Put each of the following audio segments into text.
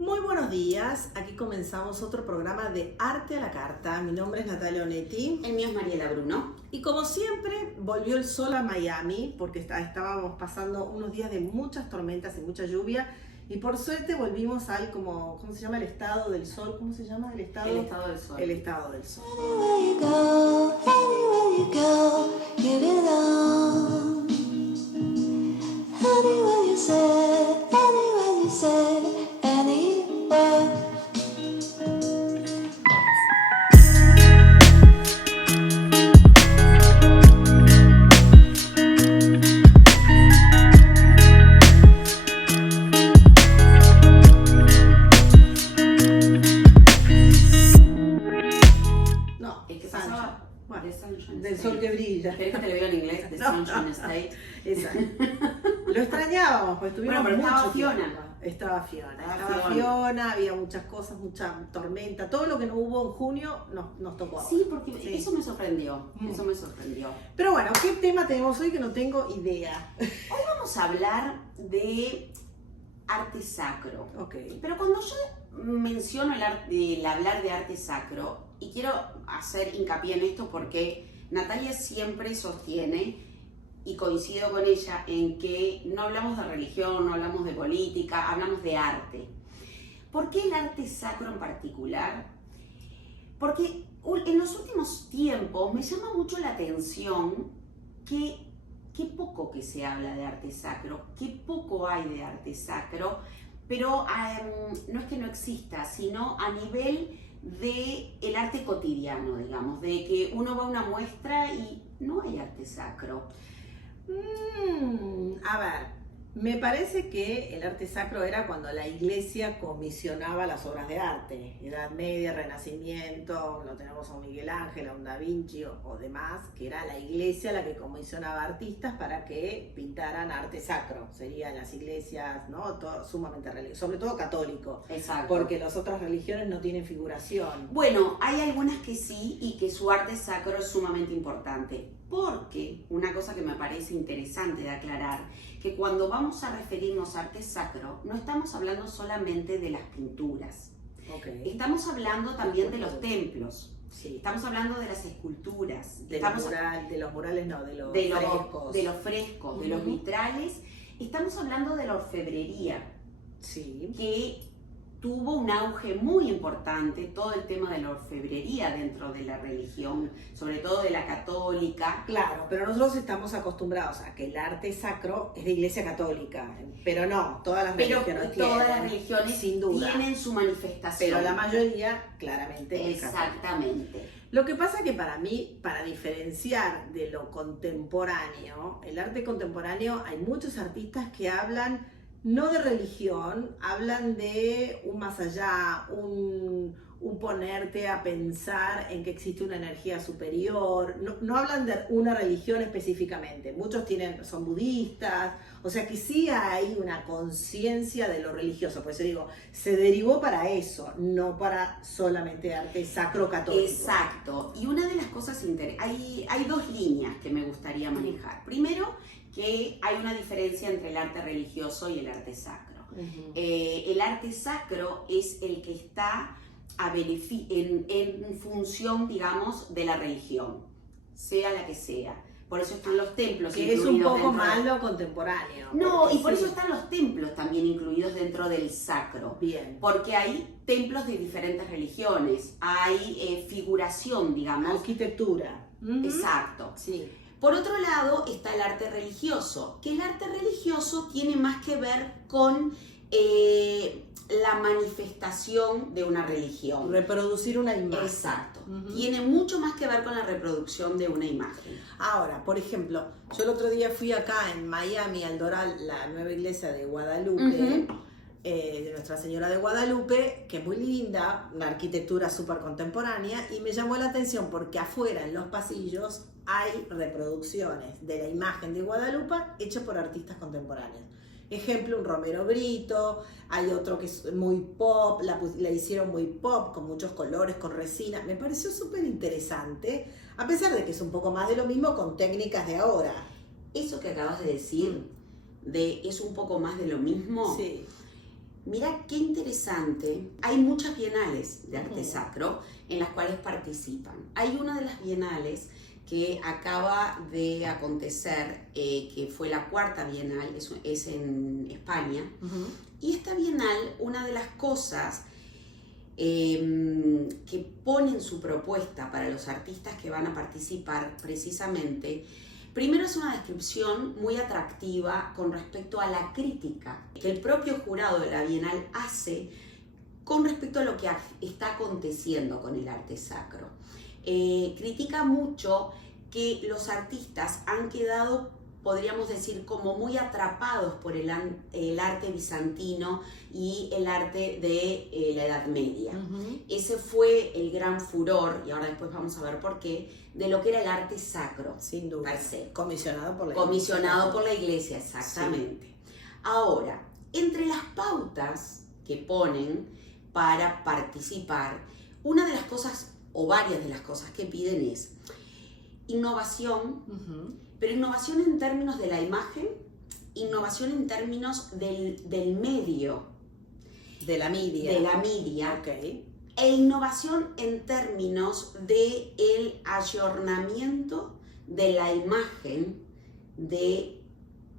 Muy buenos días, aquí comenzamos otro programa de Arte a la Carta. Mi nombre es Natalia Onetti. El mío es Mariela Bruno. Y como siempre, volvió el sol a Miami porque estábamos pasando unos días de muchas tormentas y mucha lluvia. Y por suerte volvimos al, ¿cómo se llama? El estado del sol. ¿Cómo se llama? El estado del sol. El estado del sol. Anywhere you go, give it all. Anywhere you say, anywhere. No, Es que Sunshine. pasaba Bueno, The Sunshine del State. sol que brilla. ¿Querés que te lo diga en inglés? The No. Sunshine State. Exacto. Lo extrañábamos, pues estuvimos Bueno, pero estaba mucho Fiona. tiempo. Estaba Fiona. Estaba Estaba Fiona, había muchas cosas, mucha tormenta. Todo lo que no hubo en junio nos tocó ahora. Sí, porque Sí. eso me sorprendió. Mm. Eso me sorprendió. Pero bueno, ¿qué tema tenemos hoy que no tengo idea? Hoy vamos a hablar de arte sacro. Ok. Pero cuando yo menciono el hablar de arte sacro, y quiero hacer hincapié en esto porque Natalia siempre sostiene, y coincido con ella, en que no hablamos de religión, no hablamos de política, hablamos de arte. ¿Por qué el arte sacro en particular? Porque en los últimos tiempos me llama mucho la atención que qué poco que se habla de arte sacro, qué poco hay de arte sacro, pero no es que no exista, sino a nivel de el arte cotidiano, digamos, de que uno va a una muestra y no hay arte sacro. A ver, me parece que el arte sacro era cuando la iglesia comisionaba las obras de arte. Edad Media, Renacimiento, lo tenemos a un Miguel Ángel, a un Da Vinci o demás, que era la iglesia la que comisionaba artistas para que pintaran arte sacro. Serían las iglesias, ¿no? Todo, sumamente religioso, sobre todo católico, Exacto. porque las otras religiones no tienen figuración. Bueno, hay algunas que sí y que su arte sacro es sumamente importante. Porque una cosa que me parece interesante de aclarar, que cuando vamos a referirnos a arte sacro, no estamos hablando solamente de las pinturas. Okay. Estamos hablando también de los templos. Sí. Estamos hablando de las esculturas. De los murales no, de los frescos. De los frescos, de los vitrales. Estamos hablando de la orfebrería, Sí. que tuvo un auge muy importante, todo el tema de la orfebrería dentro de la religión, sobre todo de la católica. Claro, pero nosotros estamos acostumbrados a que el arte sacro es de iglesia católica, pero no, todas las Pero religiones todas las tienen, religiones sin duda, tienen su manifestación. pero la mayoría claramente es católica. Exactamente. Lo que pasa que para mí, para diferenciar de lo contemporáneo, el arte contemporáneo, hay muchos artistas que hablan no de religión, hablan de un más allá, un ponerte a pensar en que existe una energía superior. No hablan de una religión específicamente. Muchos son budistas, o sea que sí hay una conciencia de lo religioso. Por eso digo, se derivó para eso, no para solamente arte sacro católico. Exacto. Y una de las cosas interesantes, hay dos líneas que me gustaría manejar. Primero, que hay una diferencia entre el arte religioso y el arte sacro. Uh-huh. El arte sacro es el que está en función, digamos, de la religión, sea la que sea. Por eso están los templos Que es un incluidos poco dentro más lo contemporáneo. No, y por sí. eso están los templos también incluidos dentro del sacro. Bien. Porque hay templos de diferentes religiones, hay figuración, digamos. Arquitectura. Uh-huh. Exacto. Sí. Por otro lado está el arte religioso, que el arte religioso tiene más que ver con la manifestación de una religión. Reproducir una imagen. Exacto. Uh-huh. Tiene mucho más que ver con la reproducción de una imagen. Ahora, por ejemplo, yo el otro día fui acá en Miami al Doral, la nueva iglesia de Guadalupe, Uh-huh. De Nuestra Señora de Guadalupe, que es muy linda, una arquitectura súper contemporánea, y me llamó la atención porque afuera en los pasillos hay reproducciones de la imagen de Guadalupe hecha por artistas contemporáneos. Ejemplo, un Romero Brito, hay otro que es muy pop, la hicieron muy pop, con muchos colores, con resina. Me pareció súper interesante, a pesar de que es un poco más de lo mismo con técnicas de ahora. Eso que acabas de decir, de es un poco más de lo mismo, Sí. Mira qué interesante. Hay muchas bienales de arte sacro en las cuales participan. Hay una de las bienales que acaba de acontecer, que fue la cuarta bienal, es en España. Y esta bienal, una de las cosas que pone en su propuesta para los artistas que van a participar precisamente, primero es una descripción muy atractiva con respecto a la crítica que el propio jurado de la Bienal hace con respecto a lo que está aconteciendo con el arte sacro. Critica mucho que los artistas han quedado, podríamos decir, como muy atrapados por el arte bizantino y el arte de la Edad Media. Ese fue el gran furor, y ahora después vamos a ver por qué, de lo que era el arte sacro. Sin duda. Per se. Comisionado por la Comisionado por la Iglesia, exactamente. Sí. Ahora, entre las pautas que ponen para participar, una de las cosas, o varias de las cosas que piden es innovación, pero innovación en términos de la imagen, innovación en términos del medio. De la media. De la media. Okay. E innovación en términos de el ayornamiento de la imagen de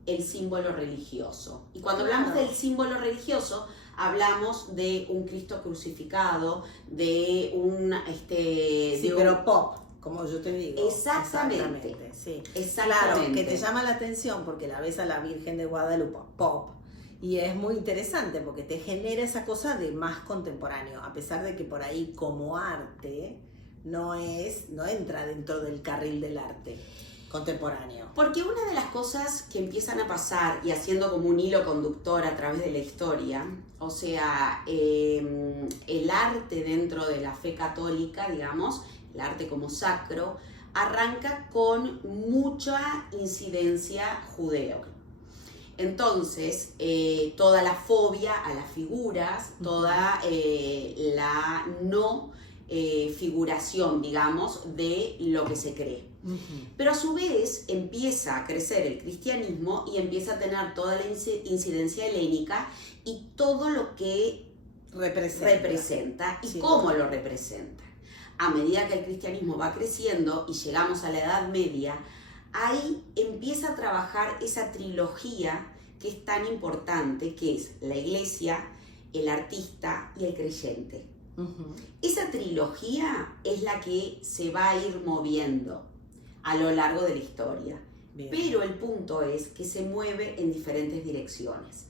el símbolo religioso. Y cuando hablamos del símbolo religioso, hablamos de un Cristo crucificado, de un... pero pop, como yo te digo. Exactamente. Sí. Exactamente. Claro, que te llama la atención porque la ves a la Virgen de Guadalupe, pop. Y es muy interesante porque te genera esa cosa de más contemporáneo, a pesar de que por ahí como arte no entra dentro del carril del arte contemporáneo. Porque una de las cosas que empiezan a pasar y haciendo como un hilo conductor a través de la historia, o sea, el arte dentro de la fe católica, digamos, el arte como sacro, arranca con mucha incidencia judeo. Entonces, toda la fobia a las figuras, toda la no figuración, digamos, de lo que se cree. Pero a su vez empieza a crecer el cristianismo y empieza a tener toda la incidencia helénica y todo lo que representa y cómo lo representa. A medida que el cristianismo va creciendo y llegamos a la Edad Media, ahí empieza a trabajar esa trilogía que es tan importante, que es la iglesia, el artista y el creyente. Esa trilogía es la que se va a ir moviendo a lo largo de la historia. Bien. Pero el punto es que se mueve en diferentes direcciones.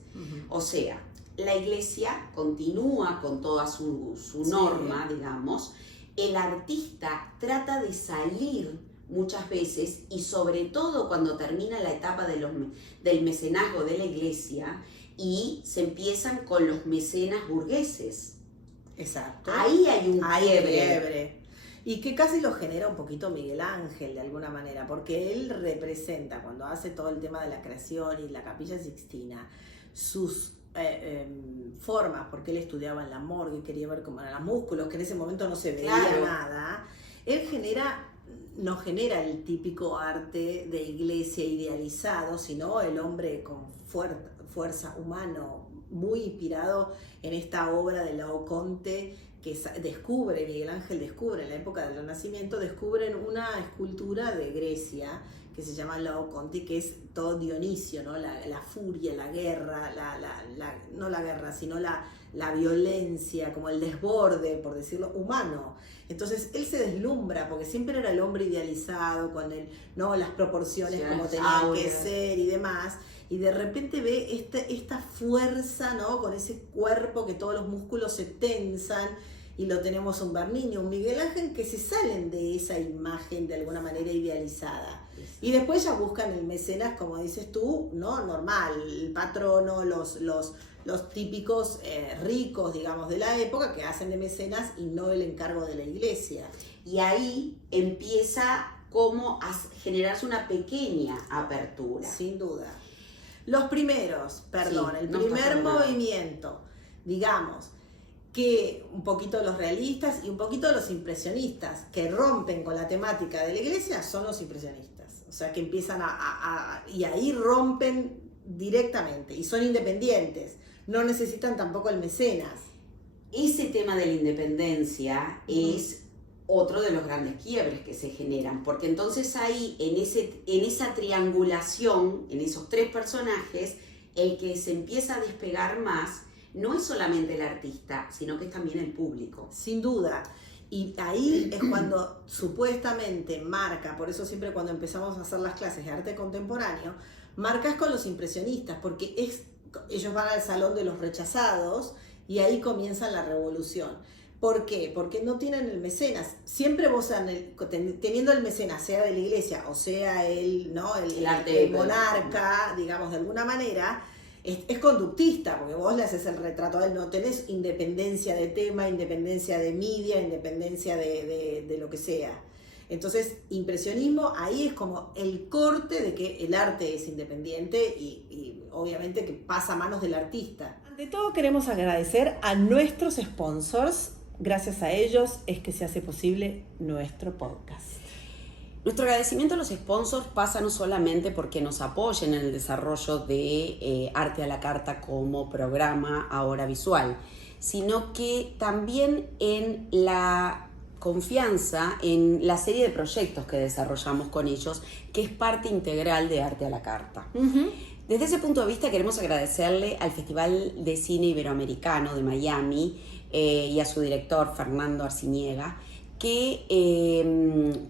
O sea, la iglesia continúa con toda su norma, digamos. El artista trata de salir muchas veces, y sobre todo cuando termina la etapa del mecenazgo de la iglesia y se empiezan con los mecenas burgueses. Exacto. Ahí hay un quiebre. Y que casi lo genera un poquito Miguel Ángel de alguna manera, porque él representa, cuando hace todo el tema de la creación y la Capilla Sixtina, sus formas, porque él estudiaba en la morgue y quería ver cómo eran los músculos, que en ese momento no se veía nada. Él no genera el típico arte de iglesia idealizado, sino el hombre con fuerza humano, muy inspirado en esta obra de Laoconte, que Miguel Ángel descubre en la época del Renacimiento, descubren una escultura de Grecia que se llama Laoconte, que es todo Dionisio, ¿no? La furia, la guerra, no la guerra, sino la violencia, como el desborde, por decirlo, humano. Entonces él se deslumbra, porque siempre era el hombre idealizado, con las proporciones como tenían que ser y demás, y de repente ve esta fuerza, ¿no? Con ese cuerpo que todos los músculos se tensan, y lo tenemos un Bernini, un Miguel Ángel, que se salen de esa imagen de alguna manera idealizada. Y después ya buscan el mecenas, como dices tú, ¿no? Normal, el patrono, los típicos ricos, digamos, de la época, que hacen de mecenas y no el encargo de la iglesia. Y ahí empieza como a generarse una pequeña apertura. Sin duda. El primer movimiento, digamos, que un poquito los realistas y un poquito los impresionistas, que rompen con la temática de la iglesia, son los impresionistas. O sea, que empiezan y ahí rompen directamente, y son independientes. no necesitan tampoco el mecenas. Ese tema de la independencia es otro de los grandes quiebres que se generan, porque entonces ahí, en esa triangulación, en esos tres personajes, el que se empieza a despegar más no es solamente el artista, sino que es también el público. Sin duda. Y ahí es cuando supuestamente marca, por eso siempre cuando empezamos a hacer las clases de arte contemporáneo, marcas con los impresionistas, porque ellos van al salón de los rechazados y ahí comienza la revolución. ¿Por qué? Porque no tienen el mecenas. Siempre vos teniendo el mecenas, sea de la iglesia o sea el monarca, digamos, de alguna manera, es conductista, porque vos le haces el retrato a él, no tenés independencia de tema, independencia de media, independencia de lo que sea. Entonces, impresionismo, ahí es como el corte de que el arte es independiente y obviamente que pasa a manos del artista. Ante todo queremos agradecer a nuestros sponsors. Gracias a ellos es que se hace posible nuestro podcast. Nuestro agradecimiento a los sponsors pasa no solamente porque nos apoyen en el desarrollo de Arte a la Carta como programa ahora visual, sino que también en la confianza en la serie de proyectos que desarrollamos con ellos, que es parte integral de Arte a la Carta. Desde ese punto de vista queremos agradecerle al Festival de Cine Iberoamericano de Miami y a su director Fernando Arciniega, que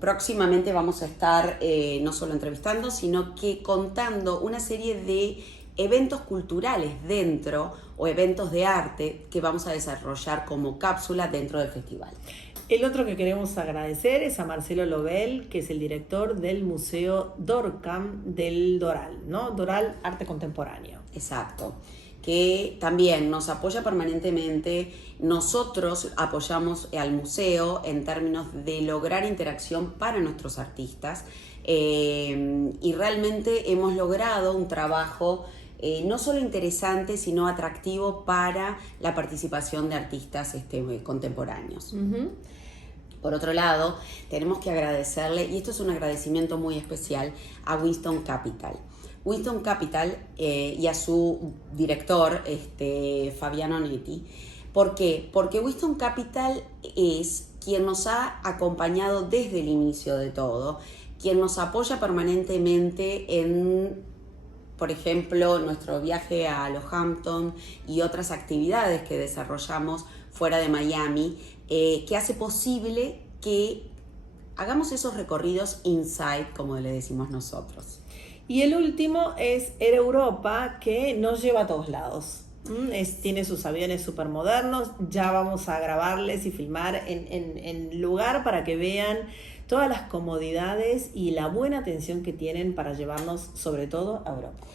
próximamente vamos a estar no solo entrevistando, sino que contando una serie de eventos culturales dentro o eventos de arte que vamos a desarrollar como cápsula dentro del festival. El otro que queremos agradecer es a Marcelo Lobel, que es el director del Museo Dorcam del Doral, ¿no? Doral Arte Contemporáneo. Exacto, que también nos apoya permanentemente. Nosotros apoyamos al museo en términos de lograr interacción para nuestros artistas y realmente hemos logrado un trabajo no solo interesante, sino atractivo para la participación de artistas contemporáneos. Por otro lado, tenemos que agradecerle, y esto es un agradecimiento muy especial, a Winston Capital. Winston Capital y a su director, Fabiano Netti. ¿Por qué? Porque Winston Capital es quien nos ha acompañado desde el inicio de todo, quien nos apoya permanentemente en, por ejemplo, nuestro viaje a Los Hampton y otras actividades que desarrollamos fuera de Miami, que hace posible que hagamos esos recorridos inside, como le decimos nosotros. Y el último es Air Europa, que nos lleva a todos lados. Tiene sus aviones súper modernos, ya vamos a grabarles y filmar en lugar para que vean todas las comodidades y la buena atención que tienen para llevarnos sobre todo a Europa.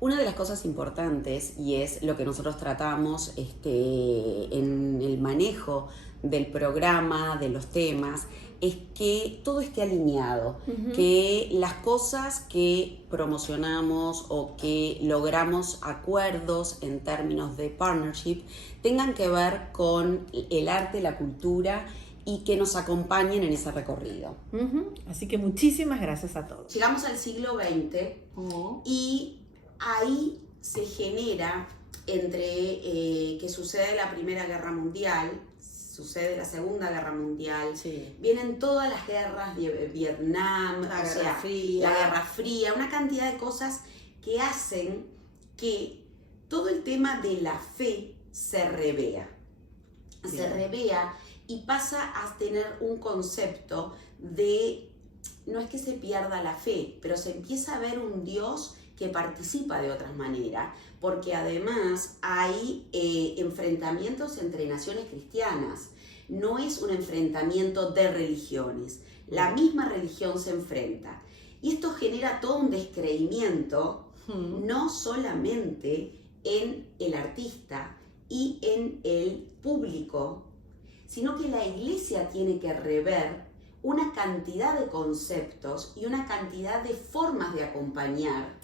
Una de las cosas importantes, y es lo que nosotros tratamos en el manejo del programa, de los temas, es que todo esté alineado, que las cosas que promocionamos o que logramos acuerdos en términos de partnership tengan que ver con el arte, la cultura y que nos acompañen en ese recorrido. Así que muchísimas gracias a todos. Llegamos al siglo XX y ahí se genera entre que sucede la Primera Guerra Mundial, sucede la Segunda Guerra Mundial, vienen todas las guerras de Vietnam, la Guerra Fría, una cantidad de cosas que hacen que todo el tema de la fe se revea. Se revea y pasa a tener un concepto de, no es que se pierda la fe, pero se empieza a ver un Dios que participa de otras maneras, porque además hay enfrentamientos entre naciones cristianas. No es un enfrentamiento de religiones, la misma religión se enfrenta. Y esto genera todo un descreimiento, no solamente en el artista y en el público, sino que la iglesia tiene que rever una cantidad de conceptos y una cantidad de formas de acompañar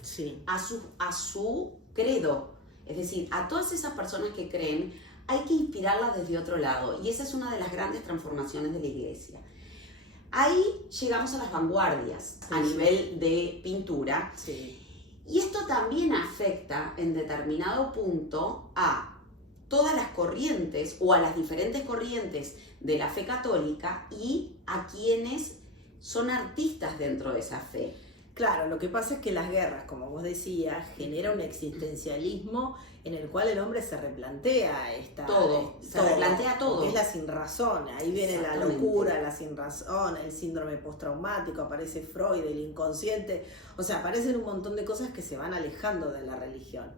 a su credo. Es decir, a todas esas personas que creen hay que inspirarlas desde otro lado, y esa es una de las grandes transformaciones de la iglesia. Ahí llegamos a las vanguardias a nivel de pintura Y esto también afecta en determinado punto a todas las corrientes o a las diferentes corrientes de la fe católica y a quienes son artistas dentro de esa fe. Claro, lo que pasa es que las guerras, como vos decías, generan un existencialismo en el cual el hombre se replantea Se replantea todo. Porque es la sinrazón, ahí viene la Exactamente. locura, la sinrazón, el síndrome postraumático, aparece Freud, el inconsciente, o sea, aparecen un montón de cosas que se van alejando de la religión.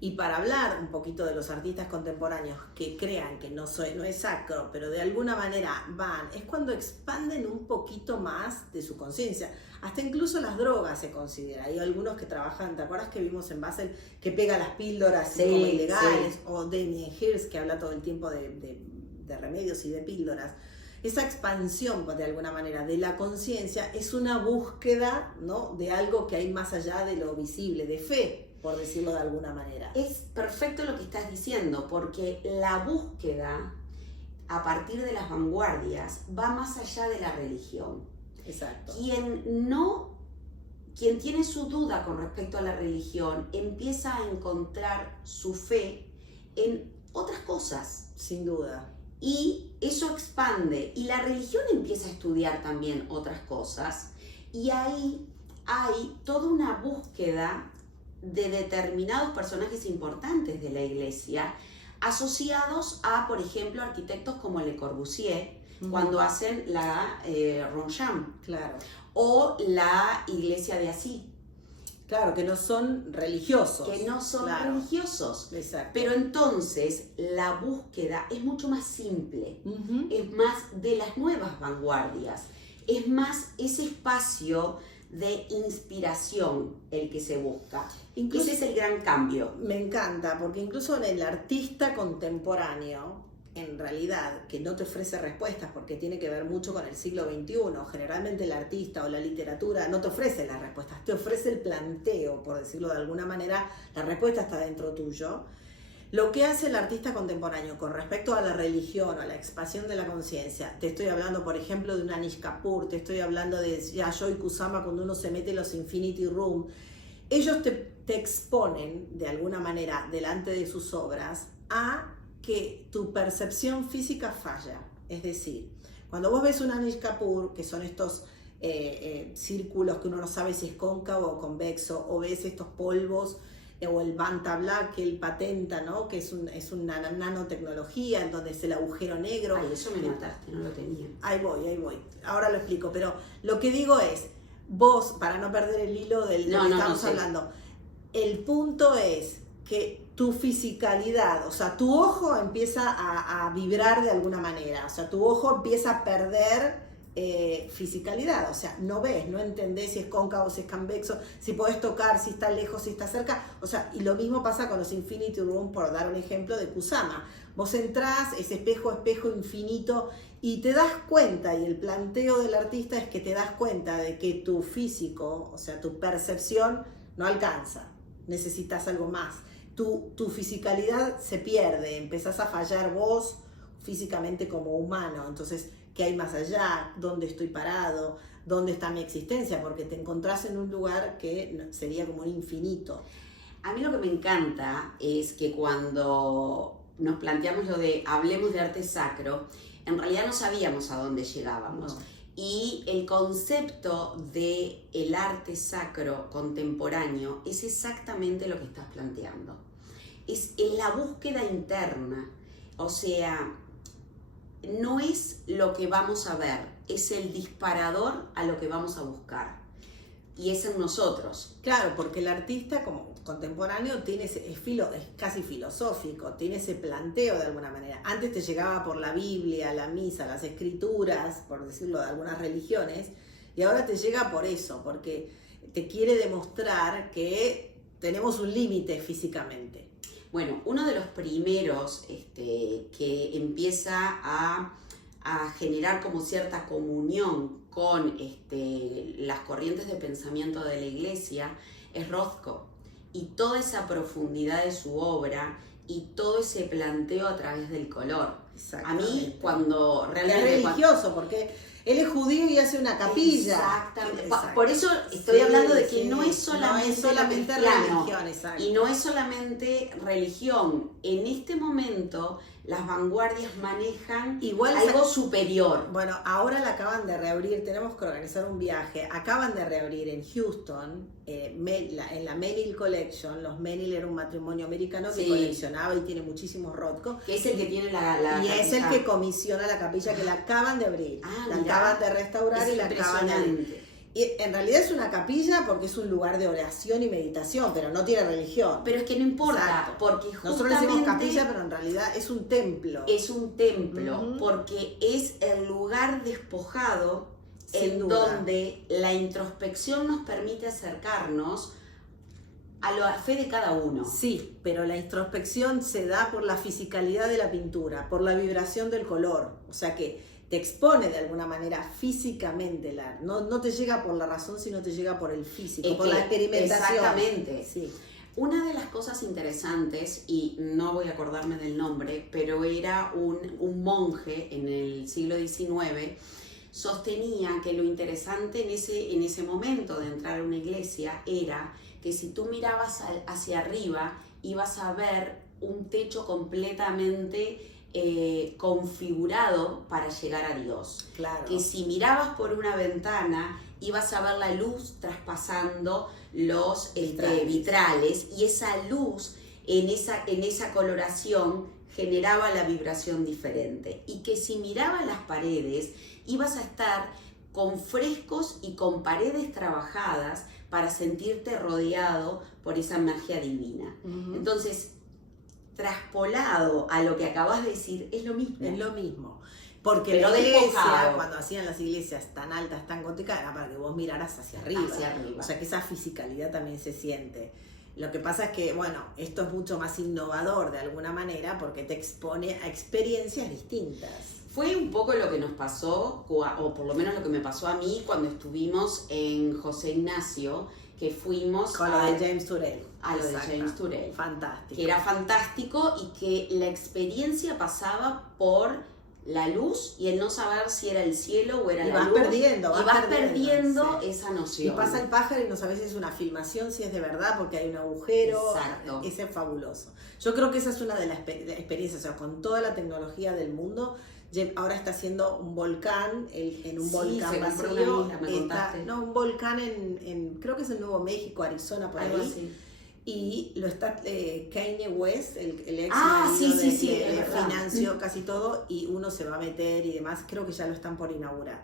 Y para hablar un poquito de los artistas contemporáneos que crean que no es sacro, pero de alguna manera es cuando expanden un poquito más de su conciencia. Hasta incluso las drogas se considera. Hay algunos que trabajan, ¿te acuerdas que vimos en Basel que pega las píldoras Sí, como ilegales? sí. O Damien Hirst, que habla todo el tiempo de remedios y de píldoras. Esa expansión, de alguna manera, de la conciencia es una búsqueda, ¿no?, de algo que hay más allá de lo visible, de fe, por decirlo de alguna manera. Es perfecto lo que estás diciendo, porque la búsqueda a partir de las vanguardias va más allá de la religión. Exacto. Quien tiene su duda con respecto a la religión empieza a encontrar su fe en otras cosas. Sin duda. Y eso expande y la religión empieza a estudiar también otras cosas y ahí hay toda una búsqueda de determinados personajes importantes de la iglesia asociados a, por ejemplo, arquitectos como Le Corbusier cuando hacen la Ronchamp, Claro. o la iglesia de Asís, Claro, que no son religiosos. que no son Claro. religiosos. Exacto. Pero entonces la búsqueda es mucho más simple, Ujú. es más de las nuevas vanguardias, es más ese espacio de inspiración el que se busca. Incluso- Ese es el gran cambio. Me encanta, porque incluso en el artista contemporáneo, en realidad, que no te ofrece respuestas, porque tiene que ver mucho con el siglo XXI, generalmente el artista o la literatura no te ofrece las respuestas, te ofrece el planteo, por decirlo de alguna manera, la respuesta está dentro tuyo. Lo que hace el artista contemporáneo con respecto a la religión, a la expansión de la conciencia, te estoy hablando, por ejemplo, de un Anish Kapoor, te estoy hablando de Yayoi Kusama cuando uno se mete en los Infinity Room, ellos te exponen de alguna manera delante de sus obras a que tu percepción física falla. Es decir, cuando vos ves un Anish Kapoor, que son estos círculos que uno no sabe si es cóncavo o convexo, o ves estos polvos, o el Banta Black que él patenta, ¿no?, que es una nanotecnología en donde es el agujero negro. Ay, eso me mataste, no lo tenía. Ahí voy. Ahora lo explico, pero lo que digo es, vos, para no perder el hilo de lo que estamos sí. hablando, el punto es que tu fisicalidad, o sea, tu ojo empieza a vibrar de alguna manera, o sea, tu ojo empieza a perder fisicalidad, o sea, no ves, no entendés si es cóncavo, si es convexo, si podés tocar, si está lejos, si está cerca, o sea, y lo mismo pasa con los Infinity Room, por dar un ejemplo de Kusama. Vos entrás, ese espejo infinito, y te das cuenta, y el planteo del artista es que te das cuenta de que tu físico, o sea, tu percepción no alcanza, necesitas algo más. Tu fisicalidad se pierde, empezás a fallar vos físicamente como humano, entonces, ¿qué hay más allá? ¿Dónde estoy parado? ¿Dónde está mi existencia? Porque te encontrás en un lugar que sería como un infinito. A mí lo que me encanta es que cuando nos planteamos lo de hablemos de arte sacro, en realidad no sabíamos a dónde llegábamos. No. Y el concepto de el arte sacro contemporáneo es exactamente lo que estás planteando. Es la búsqueda interna, o sea, no es lo que vamos a ver, es el disparador a lo que vamos a buscar. Y es en nosotros. Claro, porque el artista como contemporáneo tiene es casi filosófico, tiene ese planteo de alguna manera. Antes te llegaba por la Biblia, la misa, las escrituras, por decirlo de algunas religiones, y ahora te llega por eso, porque te quiere demostrar que tenemos un límite físicamente. Bueno, uno de los primeros que empieza a generar como cierta comunión con las corrientes de pensamiento de la iglesia es Rothko, y toda esa profundidad de su obra y todo ese planteo a través del color. A mí cuando Es realmente... religioso, porque Él es judío y hace una capilla. Exactamente. Exacto. Por eso estoy hablando de que sí, no es solamente, religión, exacto. y no es solamente religión. En este momento las vanguardias manejan Igual algo superior. Bueno, ahora la acaban de reabrir, tenemos que organizar un viaje. Acaban de reabrir en Houston, en la Menil Collection. Los Menil era un matrimonio americano que Sí. coleccionaba y tiene muchísimos Rothko. Que es el que tiene la Y es el capilla. que comisiona la capilla que la acaban de abrir. Ah, la mirá. acaban de restaurar Es y la acaban de abrir. impresionante. Y en realidad es una capilla porque es un lugar de oración y meditación, pero no tiene religión. Pero es que no importa, Exacto. porque Nosotros le decimos justamente capilla, pero en realidad es un templo. es un templo, Ujú. porque es el lugar despojado Sin en duda. donde la introspección nos permite acercarnos a la fe de cada uno. Sí, pero la introspección se da por la fisicalidad de la pintura, por la vibración del color. O sea que te expone de alguna manera físicamente. No te llega por la razón, sino te llega por el físico, Es por que- la experimentación. exactamente. Sí. Una de las cosas interesantes, y no voy a acordarme del nombre, pero era un monje en el siglo XIX, sostenía que lo interesante en ese momento de entrar a una iglesia era que si tú mirabas hacia arriba ibas a ver un techo completamente configurado para llegar a Dios. Claro. Que si mirabas por una ventana ibas a ver la luz traspasando los vitrales, y esa luz en esa coloración generaba la vibración diferente, y que si mirabas las paredes ibas a estar con frescos y con paredes trabajadas para sentirte rodeado por esa magia divina. Ujú. Entonces, traspolado a lo que acabas de decir, es lo mismo. Es lo mismo. Porque Pero la iglesia, despojado. cuando hacían las iglesias tan altas, tan góticas, era para que vos miraras hacia arriba. Hacia arriba. O sea que esa fisicalidad también se siente. Lo que pasa es que, bueno, esto es mucho más innovador de alguna manera porque te expone a experiencias distintas. Fue un poco lo que nos pasó, o por lo menos lo que me pasó a mí cuando estuvimos en José Ignacio, que fuimos Con lo de James Turrell. a lo de Exacto. James Turrell. Fantástico. Que era fantástico y que la experiencia pasaba por la luz y el no saber si era el cielo o era Y la vas luz. perdiendo, y vas perdiendo sí. esa Y noción. pasa el pájaro y no sabes si es una filmación, si es de verdad, porque hay un agujero. Exacto. Ese es fabuloso. Yo creo que esa es una de las experiencias, o sea, con toda la tecnología del mundo. Ahora está haciendo un volcán, en un Sí, volcán se compró vacío. una isla, me contaste. No, un volcán creo que es en Nuevo México, Arizona, por Algo ahí. así. Y lo está Kanye West, el ex Ah, marido sí, sí, le es verdad. financió casi todo, y uno se va a meter y demás. Creo que ya lo están por inaugurar.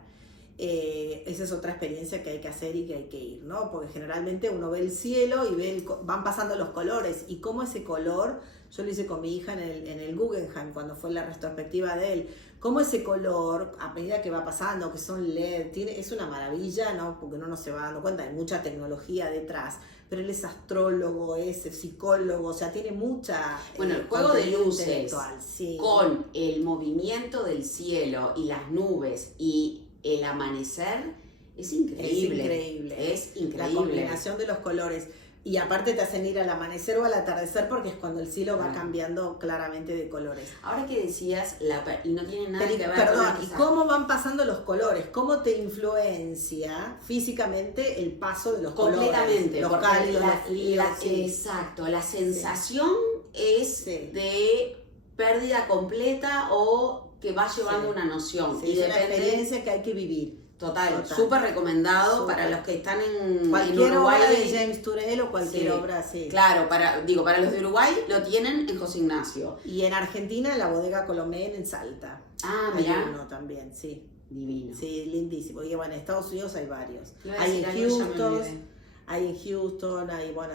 Esa es otra experiencia que hay que hacer y que hay que ir, ¿no? Porque generalmente uno ve el cielo y van pasando los colores, y cómo ese color, yo lo hice con mi hija en el Guggenheim cuando fue la retrospectiva de él, cómo ese color, a medida que va pasando, que son LED, es una maravilla, ¿no? Porque uno no se va dando cuenta, hay mucha tecnología detrás, pero él es astrólogo, es psicólogo, o sea, tiene mucha... Bueno, el juego de contenido luces intelectual, sí. con el movimiento del cielo y las nubes y el amanecer es increíble. Es increíble. Es La increíble. combinación de los colores. Y aparte te hacen ir al amanecer o al atardecer porque es cuando el cielo va Claro. cambiando claramente de colores. Ahora que decías, y no tiene nada que ver Perdón, con ¿y esa- cómo van pasando los colores? ¿Cómo te influencia físicamente el paso de los completamente colores? Los porque cálidos, los fríos. Sí. exacto, la sensación es Sí. de pérdida completa o que va llevando Sí. una noción. Sí, y es una depende. experiencia que hay que vivir. Total, Total. súper recomendado Súper. para los que están en Cualquier Uruguay. obra de James Turrell o cualquier Sí. obra así. Claro, para los de Uruguay lo tienen en José Ignacio. Y en Argentina, en la bodega Colomén en Salta. Ah, Hay mirá. uno también, sí. Divino. Sí, lindísimo. Y bueno, en Estados Unidos hay varios. Iba a Hay decir en algo, ya me Houston, olvidé.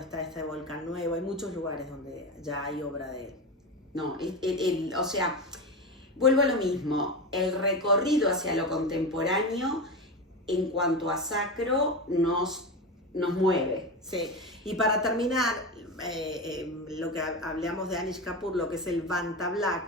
está este volcán nuevo, hay muchos lugares donde ya hay obra de él. No, o sea, vuelvo a lo mismo. El recorrido hacia lo contemporáneo en cuanto a sacro nos mueve. Sí. Y para terminar, lo que hablamos de Anish Kapoor, lo que es el Vanta Black,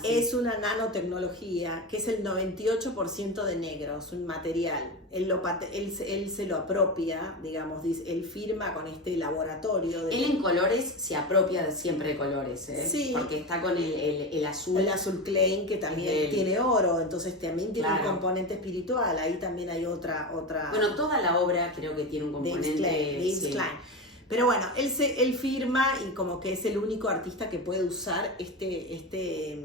Sí. es una nanotecnología que es el 98% de negro, es un material. Él se lo apropia, digamos, él firma con este laboratorio. Él en colores se apropia siempre de colores, Sí. Porque está con el azul. El azul Klein, que también tiene oro, entonces también tiene Claro. un componente espiritual. Ahí también hay otra. Bueno, toda la obra creo que tiene un componente. James sí. Klein. Pero bueno, él firma y como que es el único artista que puede usar este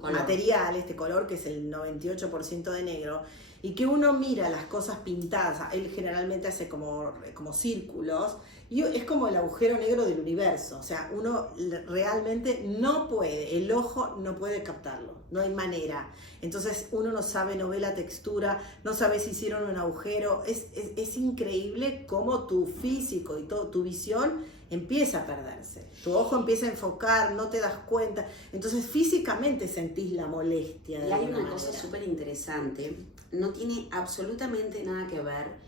Color. material, este color que es el 98% de negro, y que uno mira las cosas pintadas, él generalmente hace como círculos, y es como el agujero negro del universo, o sea, uno realmente no puede, el ojo no puede captarlo, no hay manera. Entonces uno no sabe, no ve la textura, no sabe si hicieron un agujero. Es increíble cómo tu físico y tu visión empieza a perderse. Tu ojo empieza a enfocar, no te das cuenta. Entonces físicamente sentís la molestia. Y hay una cosa súper interesante, no tiene absolutamente nada que ver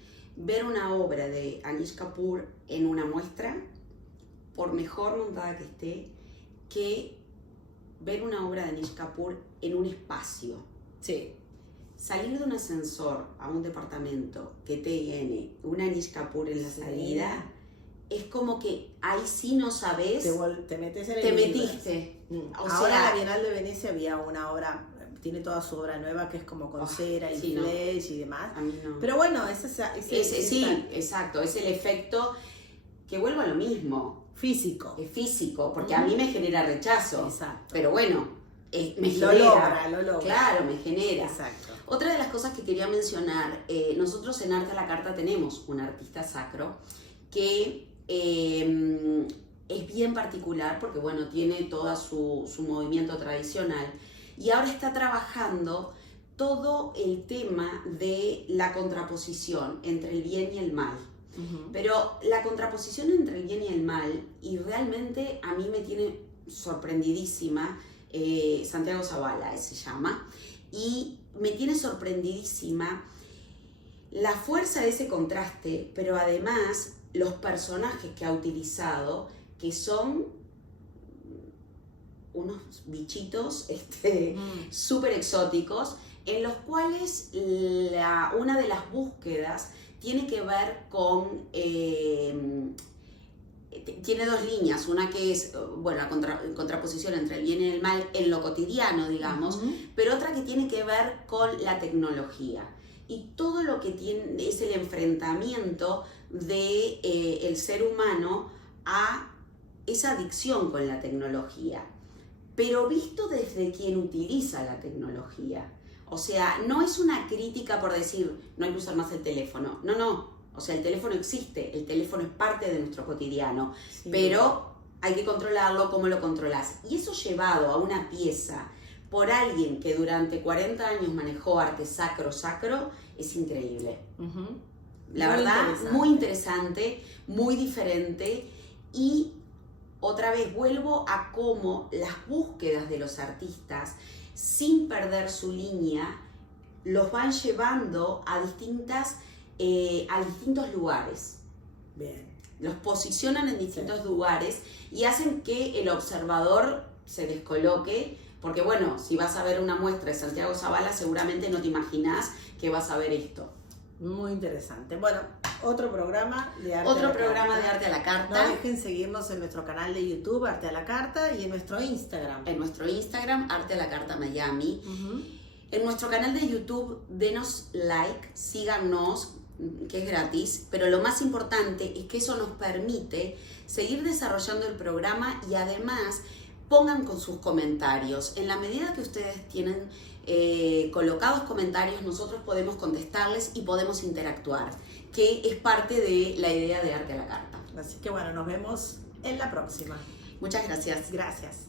una obra de Anish Kapoor en una muestra, por mejor montada que esté, que ver una obra de Anish Kapoor en un espacio. Sí. Salir de un ascensor a un departamento que tiene una Anish Kapoor en la salida, es como que ahí sí no sabes, Te metes en el te universo. metiste. O Ahora en sea, la Bienal de Venecia había una obra, tiene toda su obra nueva que es como con cera y sí, no. flash y demás. a mí no. Pero bueno, Sí, exacto, es el efecto que vuelvo a lo mismo, físico. es físico, porque a mí me genera rechazo. Exacto. Pero bueno, me Lo genera. logra. Claro, me genera. Exacto. Otra de las cosas que quería mencionar, nosotros en Arte a la Carta tenemos un artista sacro que es bien particular porque, bueno, tiene todo su movimiento tradicional y ahora está trabajando todo el tema de la contraposición entre el bien y el mal. Uh-huh. Pero la contraposición entre el bien y el mal, y realmente a mí me tiene sorprendidísima, Santiago Zavala se llama, y me tiene sorprendidísima la fuerza de ese contraste, pero además los personajes que ha utilizado, que son unos bichitos súper exóticos, en los cuales una de las búsquedas tiene que ver con... tiene dos líneas, una que es, bueno, la contraposición entre el bien y el mal en lo cotidiano, digamos, Uh-huh. pero otra que tiene que ver con la tecnología y todo lo que tiene es el enfrentamiento de el ser humano a esa adicción con la tecnología, pero visto desde quien utiliza la tecnología. O sea, no es una crítica por decir no hay que usar más el teléfono, no. O sea, el teléfono existe, el teléfono es parte de nuestro cotidiano, Sí. pero hay que controlarlo. ¿Cómo lo controlas? Y eso llevado a una pieza por alguien que durante 40 años manejó arte sacro, es increíble. Uh-huh. La Muy verdad, interesante. muy interesante, muy diferente. Y otra vez vuelvo a cómo las búsquedas de los artistas, sin perder su línea, los van llevando a distintos lugares. Bien. Los posicionan en distintos lugares y hacen que el observador se descoloque, porque bueno, si vas a ver una muestra de Santiago Zavala, seguramente no te imaginas que vas a ver esto. Muy interesante. Bueno, otro programa de arte. Otro a la programa carta. de Arte a la No Carta. dejen seguirnos en nuestro canal de YouTube, Arte a la Carta, y en nuestro Instagram. En nuestro Instagram, Arte a la Carta Miami. Uh-huh. En nuestro canal de YouTube, denos like, síganos, que es gratis, pero lo más importante es que eso nos permite seguir desarrollando el programa y además pongan con sus comentarios. En la medida que ustedes tienen colocados comentarios, nosotros podemos contestarles y podemos interactuar, que es parte de la idea de Arte a la Carta. Así que bueno, nos vemos en la próxima. Muchas gracias. Gracias.